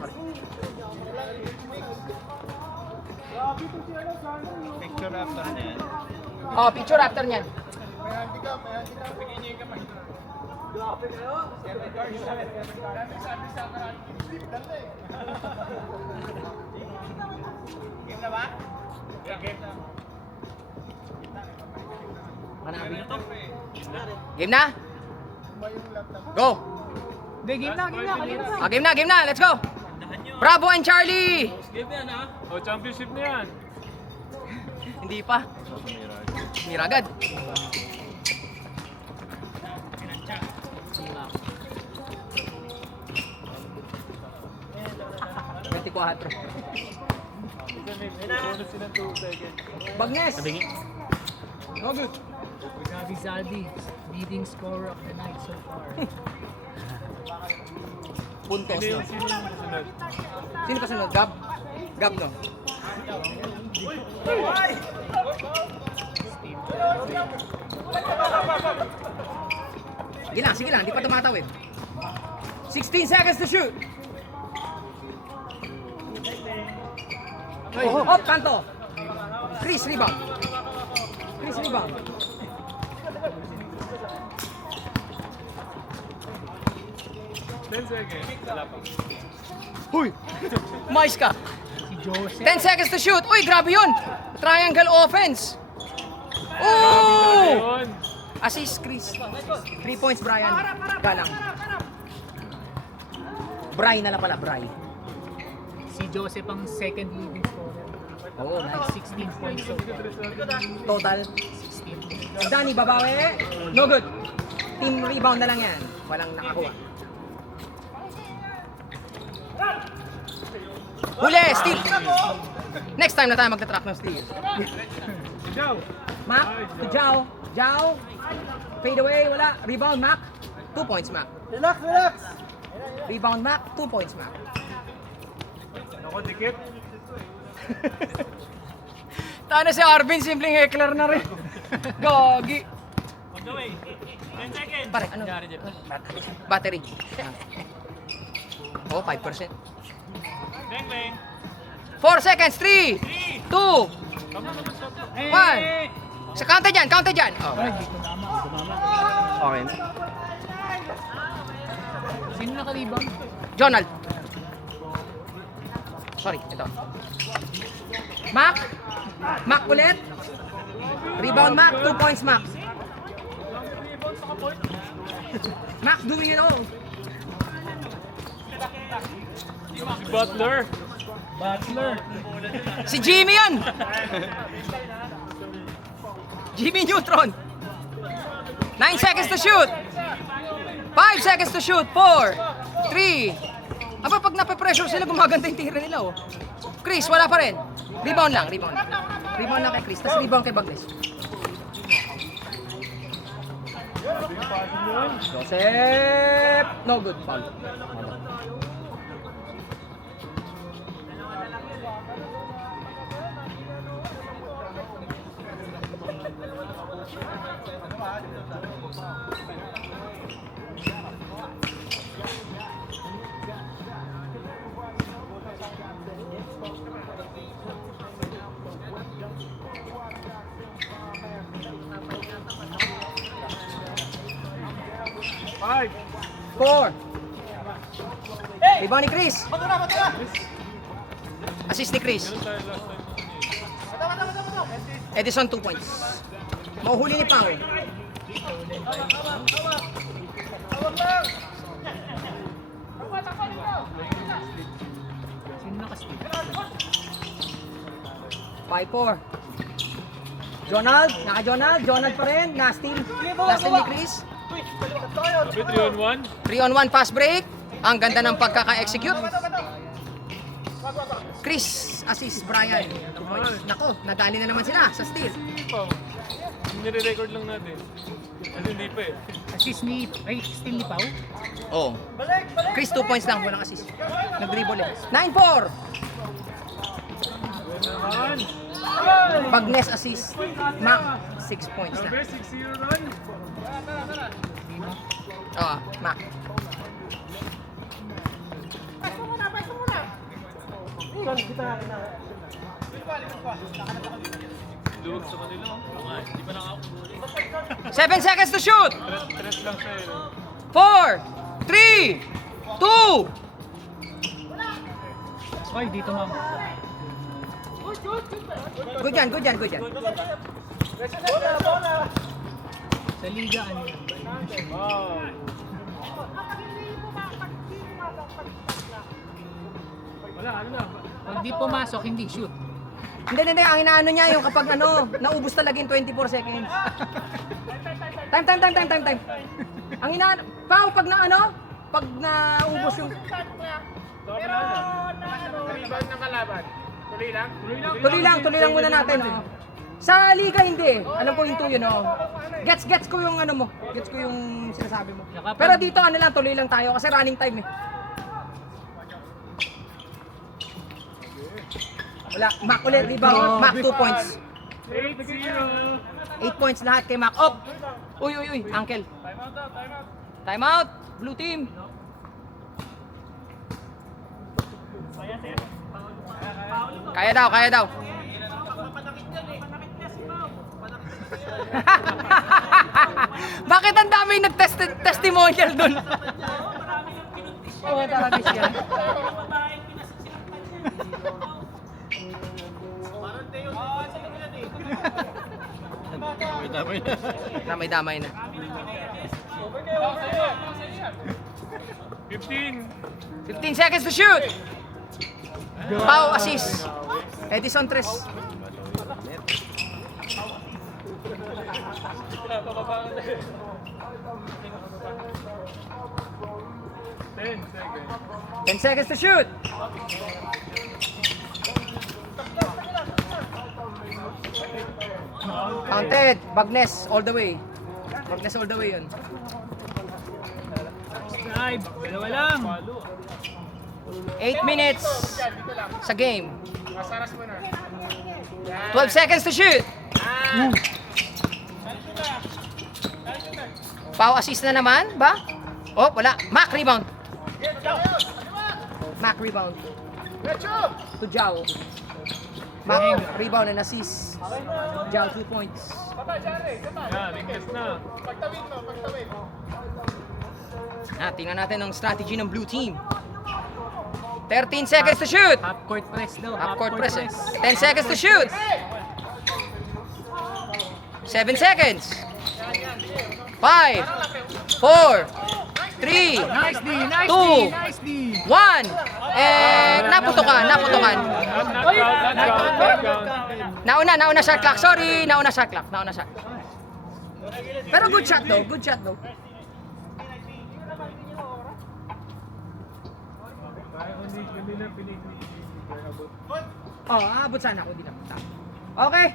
sorry. Picture after niya. Oh, picture after niyan. Game na ba? Game na. Game na? Go! Game na. Game na, let's go! Bravo and Charlie! Game na yan ha? O, championship na yan. Hindi pa. Miragad. Bonus silang 2 seconds. Bagnes! No good. Gabi Zaldi, leading scorer of the night so far. Puntos, Sino no? yung sunod? Sino pa sunod? Gab? Gab, no? Sige lang, di pa tumatawid. 16 seconds to shoot. Hop, kanto. Chris, rebound. 10 seconds. Wala pa. Huy! Mais ka. Si Joseph. 10 seconds to shoot. Uy, grabe yun. Triangle offense. Oh! Ayun. Assist, Chris. 3 points, Brian. Galang. Bry na lang pala, Bry. Si Joseph ang second leading scorer. Oh, nice. 16 points so far. Total. 16. Danny, babawi. No good. Team rebound na lang yan. Walang nakakuha. Huli! Steal! Next time na tayo magta-track ng steal. Joe. Mac, to Jao. Jao. Fade away, wala. Rebound, Mac. 2 points, Mac. Relax! Rebound, Mac. 2 points, Mac. Ako, dikit. Tana si Arvin, simpleng heckler na rin. Gagi. On the way. 10 seconds. Pare, ano? Battery. Oh, 5%. Bang bang. 4 seconds. 3, 2, 1. Sa counter dyan. Oh. Ay, di ko tama. Okay. Sino nakalibang? Jonald. Sorry, ito. Mac. Mac ulit. Rebound, Mac. 2 points, Mac. Mac doing it all. Si Butler. Si Jimmy yan. Jimmy Neutron. 9 seconds to shoot. 5 seconds to shoot. 4, 3. Aba, pag nape-pressure sila, gumaganda yung tira nila, oh. Chris, wala pa rin. Rebound lang. Rebound lang kay Chris. Tapos rebound kay Bagnes. Joseph! No good. Foul. Five. 4. Rebound ni Chris. Assist ni Chris. Tayo last time. Edison 2 points. Mahuhuli ni Pao. Sino nakasteal? 5-4. Jonald, Jonald pa rin. Na-steal ni Chris. Sabi 3-on-1. 3-on-1 fast break. Ang ganda ng pagkaka-execute. Chris, assist Brian. 2 points. Nako, nadali na naman sila sa steal. Hindi pa. Nire-record lang natin. Kasi hindi pa eh. Assist ni... Ay, steal ni Pau? Oh. Chris, 2 points lang. Walang assist. Nag-dribble eh. 9-4. Naman. Bagnes assist. Mac, 6 points na. Sabi 6-0 run. Oh, Mac. Luwag sa kanila. Hindi pa naka... 7 seconds to shoot! Tres lang siya eh. 4, 3, 2, Oy, dito ma'am. good yan, good yan, good yan. Sa liga, ano yan? Wala, ano na. Pag di pumasok, hindi shoot. Hindi, ang inaano niya yung kapag naubos talaga yung 24 seconds. Time. Ang inaano, pag pag naubos yung... Tuloy lang muna natin, oh. Sa liga hindi. Alam ko hinto yun, oh. Gets ko yung ano mo. Gets ko yung sinasabi mo. Pero dito tuloy lang tayo kasi running time eh. Wala, Mac ulit, rebound. Mac 2 points. 8-0. 8 points lahat kay Mac. Up! Uy, Uncle. Time out. Blue team. Kaya daw. Bakit ang dami nag-testimonial dun? Oo, marami siya. Damay na. 15. 15 seconds to shoot. Pau assist. Edison Tres. Ten seconds. 10 seconds to shoot. Counted. Bagnes all the way. Yun. Drive, dalawa lang. 8 minutes sa game. 12 seconds to shoot. Pau assist na naman, ba? Oh, wala. Mac rebound. To Jao. Mac rebound and assist. Jao 2 points. Yan, ingles na. Tingnan natin ang strategy ng blue team. 13 seconds to shoot. Half court press daw. Half court press. 10 seconds to shoot. 7 seconds. 5, 4, 3, Nice D, nice Two. D, nice D. 1. Naputukan. Not count. Nauna shot clock. Sorry, nauna shot clock. Pero good shot though. Hindi na pinigil. Oh, abot sana ako. Di na punta. Okay.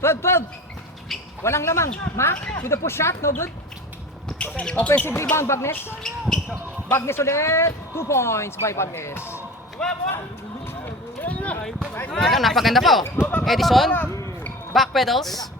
12. Walang lamang. Mac, with the push shot. No good. Offensive rebound, Bagnes. Bagnes ulit. 2 points by Bagnes. Ito, napaganda pa, oh. Edison. Back pedals.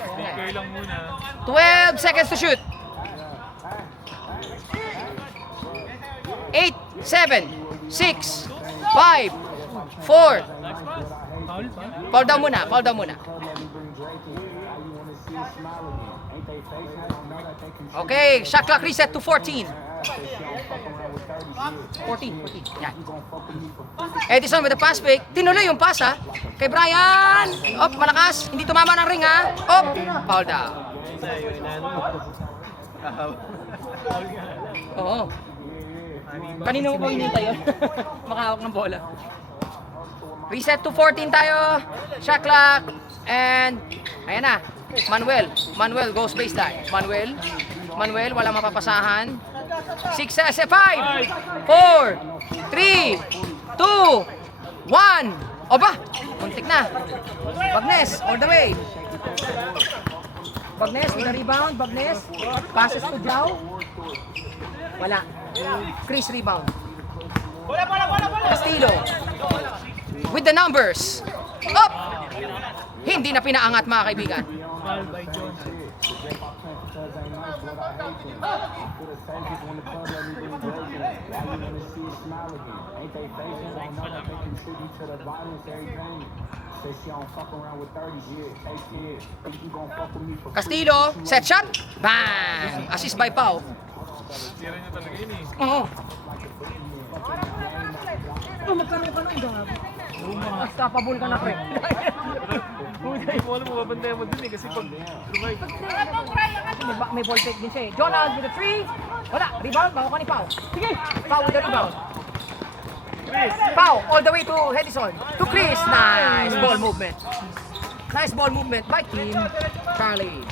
Okay lang muna. 12 seconds to shoot. 8, 7, 6, 5, 4. Foul down muna. Okay, shot clock reset to 14. 14. Yan. Edison with the pass fake. Tinuloy yung pass, ha. Kay Brian. Op, malakas. Hindi tumama ng ring, ha. Op, foul down. Oo. Kanino mo ba hinintay yun? Makahawak ng bola. Reset to 14 tayo. Shot clock. And, ayan na. Manuel goes baseline. Manuel, wala mapapasahan. 6, 5, 4, 3, 2, 1. Oba, muntik na. Bagnes, all the way. Bagnes with the rebound. Bagnes. Passes to Jao. Wala. Chris rebound. Castillo. With the numbers. Up! Hindi na pinaangat, mga kaibigan. Foul by John. Castillo, set shot. Bang! Assist by Pau. Tira niya talaga yun eh. Oo. Magkaroon ka ng gabi. Unstoppable ka na, pre. Hindi mo alam, mababantayan mo din eh. Kasi pag revive, May ball fake din siya eh. Jonald with the 3. Wala. Rebound. Bago ka ni Pau. Sige. Pau with the rebound. Pau all the way to Hedison. To Chris. Nice ball movement. Nice ball movement by Team Charlie.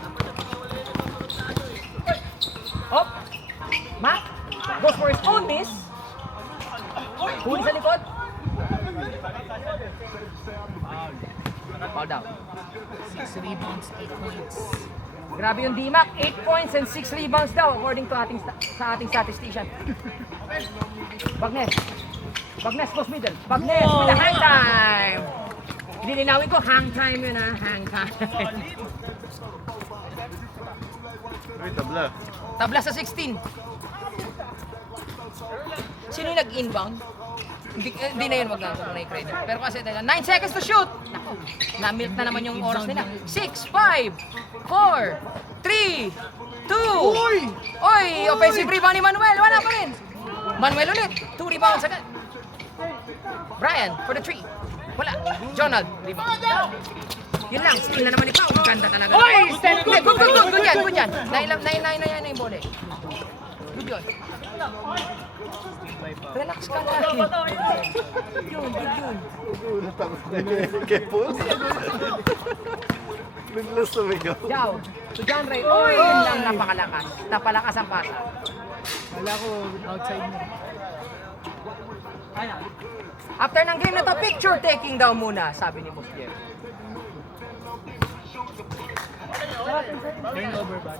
Up. Mac goes for his own miss. Huli sa likod. Foul down. 6 rebounds, 8 points. Grabe yung D-Mac. 8 points and 6 rebounds daw according to sa ating statistician. Bagnes. Bagnes goes middle. Bagnes with a hang time. Nilinawin ko, hang time yun ha. Hang time. Uy, tabla. Tabla sa 16. Sino yung nag-inbound? Hindi na yun, wag na i-credit. Pero kasi 9 seconds to shoot. Naku, na-milk na naman yung oras nila. 6, 5, 4, 3, 2. Oy, offensive rebound ni Manuel. Wala pa rin. Manuel ulit. 2 rebounds agad. Brian for the 3. Wala. Jonald, rebound. Yun lang, skill na naman ni Pau. Ganda talaga. Oy! Good yan, good yan. Nainay na yan na yung bole. Good yun. Relax ka lang. Yun, good yun. Kepos? Biglas na may gaw. Jao, to John Ray. Oy! Yun lang, napakalakas. Napalakas ang pasa. Wala ko outside mo. After ng game na to, picture taking daw muna, sabi ni Boss Jeff. Turnover ba?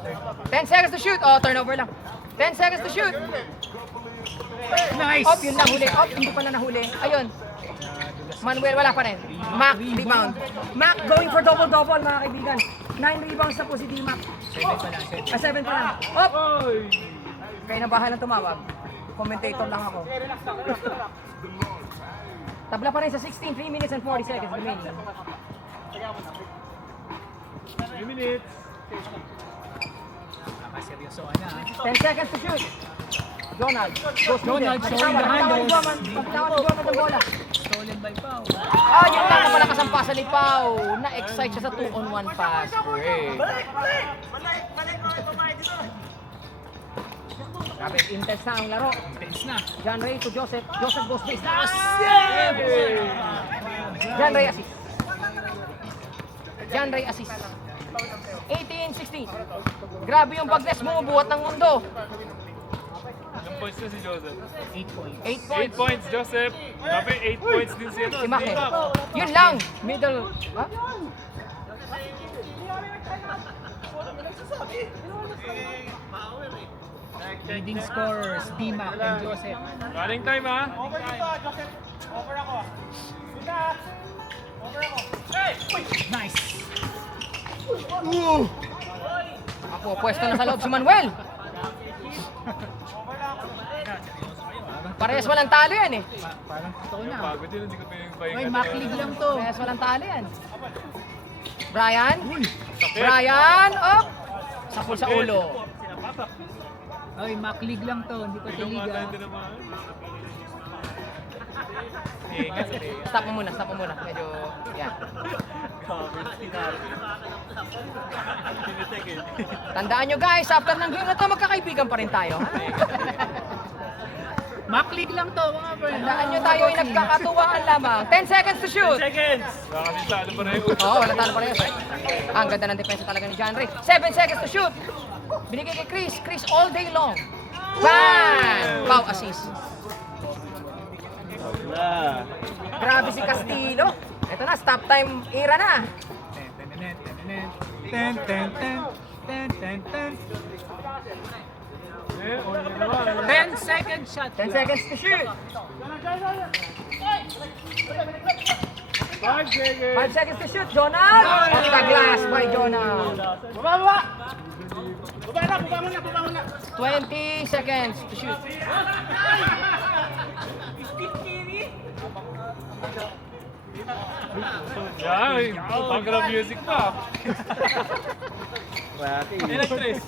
10 seconds to shoot. Oh, turnover lang. 10 seconds to shoot. Nice! Op, yun nahuli. Op, hindi pa na nahuli. Ayun. Manuel, wala pa rin. Mac, rebound. Mac going for double-double, mga kaibigan. 9 rebounds na po si D-Mac. 7 pa lang. Op! Kaya na bahala tumawag. Commentator lang ako. Tabla pa rin sa 16, 3 minutes and 40 seconds remaining. 3 minutes. Nakaseryosoan na. 10 seconds to shoot. Donald. Goes Donald showing the handles. Pagtawad si Donald ng bola. Stolen by Pau. Ah, yun lang na malakas ang pasa ni Pau. Na-excite siya sa 2-on-1 pass. Great. Grabe, intense na ang laro. Intense na. John Ray to Joseph. Joseph goes base. John Ray assist. John Ray assist. 18-16. Grabe yung Bagnes mo, buhat ng mundo. Ilang points na si Joseph? 8 points. 8 8 points. points, Joseph. Grabe, 8 points din si Si Mac eh. Yun lang. Middle. Ha? Leading scorers, D-Mac and Joseph. Running time ha? Nice! Ako, pwesto na sa loob si Manuel. Parehas walang talo yan eh. Parang totoo na. Pagod yun, hindi ko pinagpahinga. Oy, Mac League lang to. Parehas walang talo yan. Brian. Brian. Up. Sapul sa ulo. Oy, Mac League lang to. Hindi pa to Ikaw liga. mata hindi naman. Ingat sa Rhea. Stop mo muna, stop mo muna. Medyo, yan. Tandaan nyo guys, after ng game na to, magkakaibigan pa rin tayo. Ha? Mac League lang to, mga bro. Tandaan nyo tayo ay nagkakatuwaan lamang. 10 seconds to shoot. Baka kasi talo pa rin. Oo, wala talo pa rin. Ang ganda ng depensa talaga ni John Ray. 7 seconds to shoot. Binigay kay Chris. Chris all day long. Bang! Wow, assist. Grabe si Castillo. Ito na, stop time era na. Oh, yun naman. 10 second shot. 10 seconds to shoot. 5 seconds. 5 seconds to shoot, Jonald. Off the glass by Jonald. 20 seconds to shoot. Ay, background music pa. Ilang tres?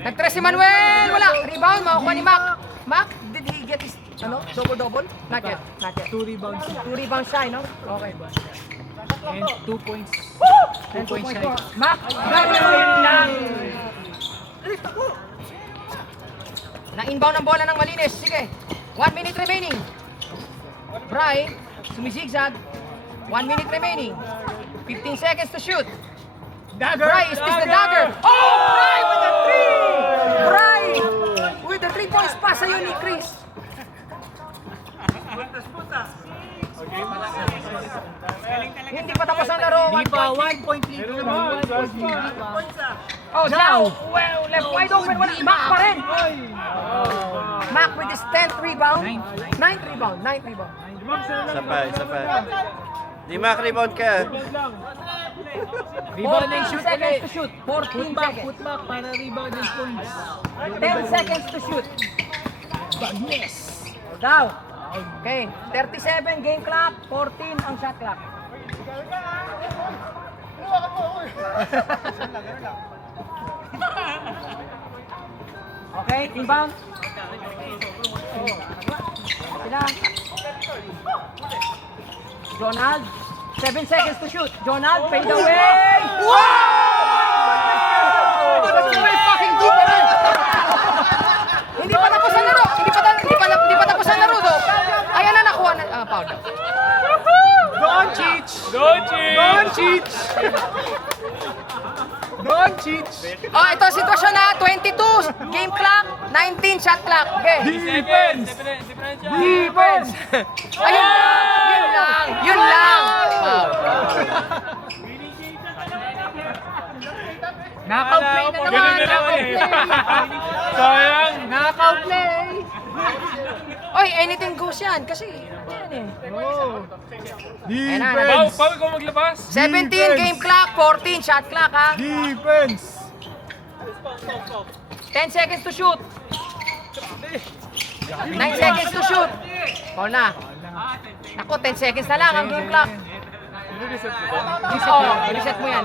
Nag-tres si Manuel! Wala! Rebound, makukuha ni Mac. Mac, did he get his, double-double? Not yet, not yet. 2 rebounds. 2 rebounds siya, no? Okay. And 2 points. 2 points points shy. po. Mac, yun lang! Na-inbound ang bola ng malinis. Sige. 1 minute remaining. Bry, sumizigzag. 1 minute remaining. 15 seconds to shoot. Bry, is this the dagger? Oh, Bry with the 3! Bry with the 3 points pass sa'yo ni Chris. Hindi pa tapos ang laro. Di 1 pa, point. 1 point lead. 1 point lead pa. Oh, Zhao. Well, left wide open. Wala. Mac pa rin. Mac with his 10th rebound. 9th rebound. 9th rebound. Isa pa. Di Mac-rebound ka. Rebound and shoot 14 seconds ulit. to shoot. 14 Put back seconds. para rebound and points. 10 seconds to shoot. Bagnes. Daw. Okay. 37 game clock. 14 ang shot clock. Okay, rebound. Sila. Jonald, 7 seconds to shoot. Jonald, fade away. Wow! Fucking good pa rin. Hindi pa tapos ang laro. Hindi pa tapos ang laro do. Ayan na nakuha na foul. Doncic. Doncic! Doncic. Oh, ito ang sitwasyon na 22 game clock, 19 shot clock. Okay. Defense. Defense. Ayun lang. Yun lang. Wow. Knockout play na naman. Ganun na naman eh. Sayang. Knockout play. Oy, anything goes yan kasi yan eh. Oh. Ayan na, Pau, ikaw maglabas. 17 game clock, 14 shot clock ha. Defense. 10 seconds to shoot. 9 seconds to shoot. Call na. Ako, 10 seconds na lang ang game clock. Oh, reset mo yan.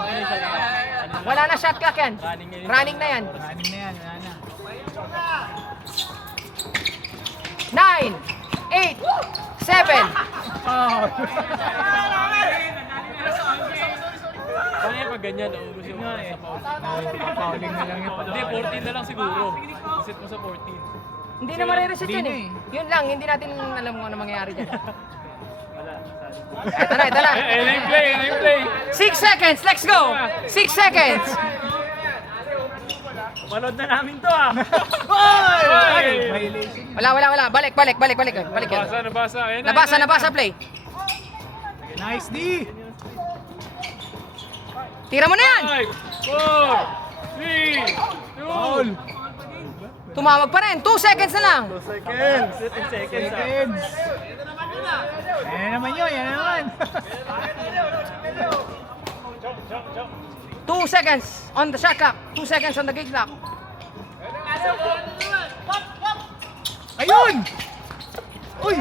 Wala na shot clock yan. Running na yan. Running na yan. Wala na. 9, 8, 7. Paano yan pag ganyan? Naubos yung oras sa foul. Fouling na lang yun. Hindi, 14 na lang siguro. Set mo sa 14. Hindi na marireset Hindi yun na eh. eh. Yun lang, hindi natin alam kung ano mangyayari dyan. Ito na. Yan yung play. 6 seconds, let's go! 6 seconds! Manood na namin to ah. Violation. Wala. Balik yun. Nabasa. Ayan, Nabasa play. Nice D. Tira mo na yan! 5, 4, 3, 2. Tumawag pa rin, 2 seconds na lang. 2 seconds. Seconds. Yan naman yun. 2 seconds on the shot clock. 2 seconds on the game clock. Ayun! Uy!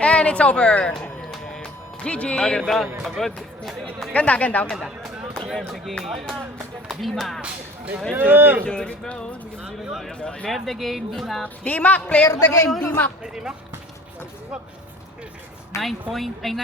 And it's over. GG. Ganda. Pagod. Ganda. Sige. Dima. Clear the game, Dima. D-Mac, player of the game, D-Mac. 9 point, ay 9